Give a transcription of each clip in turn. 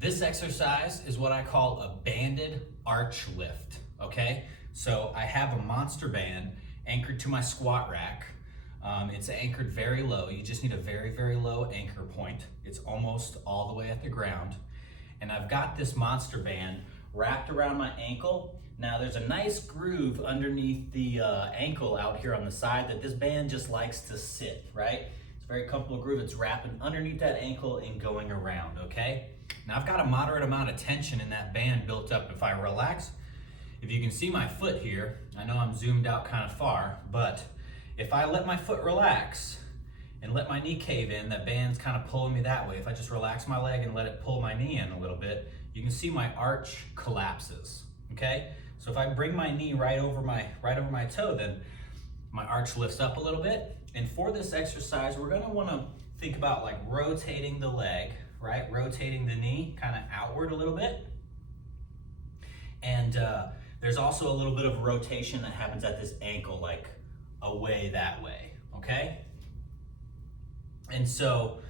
This exercise is what I call a banded arch lift, okay? So I have a monster band anchored to my squat rack. It's anchored very low. You just need a very, very low anchor point. It's almost all the way at the ground. And I've got this monster band wrapped around my ankle. Now there's a nice groove underneath the ankle out here on the side that this band just likes to sit, right? It's a very comfortable groove. It's wrapping underneath that ankle and going around, okay? Now I've got a moderate amount of tension in that band built up. If I relax, if you can see my foot here, I know I'm zoomed out kind of far, but if I let my foot relax and let my knee cave in, that band's kind of pulling me that way. If I just relax my leg and let it pull my knee in a little bit, you can see my arch collapses, okay? So if I bring my knee right over my toe, then my arch lifts up a little bit. And for this exercise, we're gonna wanna think about like rotating the leg, right? Rotating the knee kind of outward a little bit. And there's also a little bit of rotation that happens at this ankle, like away that way, okay? And so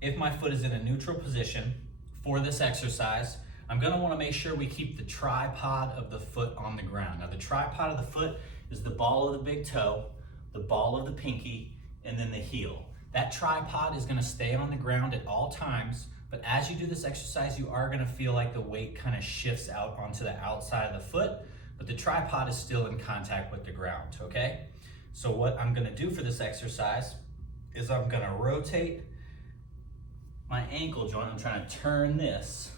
if my foot is in a neutral position for this exercise, I'm gonna wanna make sure we keep the tripod of the foot on the ground. Now the tripod of the foot is the ball of the big toe, the ball of the pinky, and then the heel. That tripod is gonna stay on the ground at all times, but as you do this exercise, you are gonna feel like the weight kind of shifts out onto the outside of the foot, but the tripod is still in contact with the ground, okay? So what I'm gonna do for this exercise is I'm gonna rotate my ankle joint. I'm trying to turn this.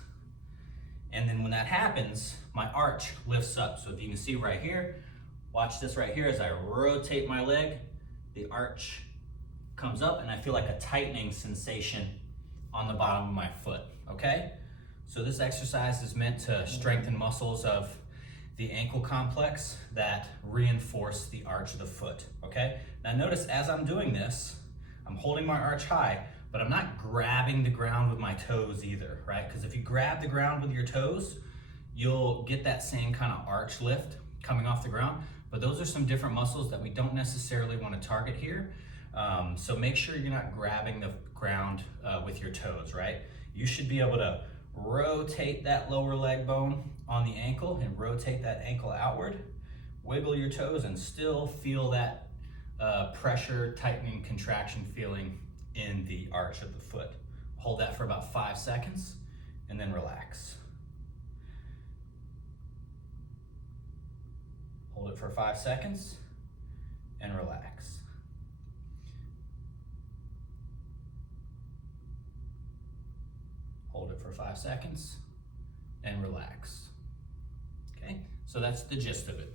And then when that happens, my arch lifts up. So if you can see right here, watch this right here as I rotate my leg, the arch comes up and I feel like a tightening sensation on the bottom of my foot, okay? So this exercise is meant to strengthen muscles of the ankle complex that reinforce the arch of the foot, okay? Now notice as I'm doing this, I'm holding my arch high, but I'm not grabbing the ground with my toes either, right? Because if you grab the ground with your toes, you'll get that same kind of arch lift coming off the ground, but those are some different muscles that we don't necessarily want to target here. So make sure you're not grabbing the ground with your toes, right? You should be able to rotate that lower leg bone on the ankle and rotate that ankle outward, wiggle your toes and still feel that pressure, tightening, contraction feeling in the arch of the foot. Hold that for about 5 seconds and then relax. Hold it for 5 seconds and relax. Hold it for 5 seconds and relax. Okay, so that's the gist of it.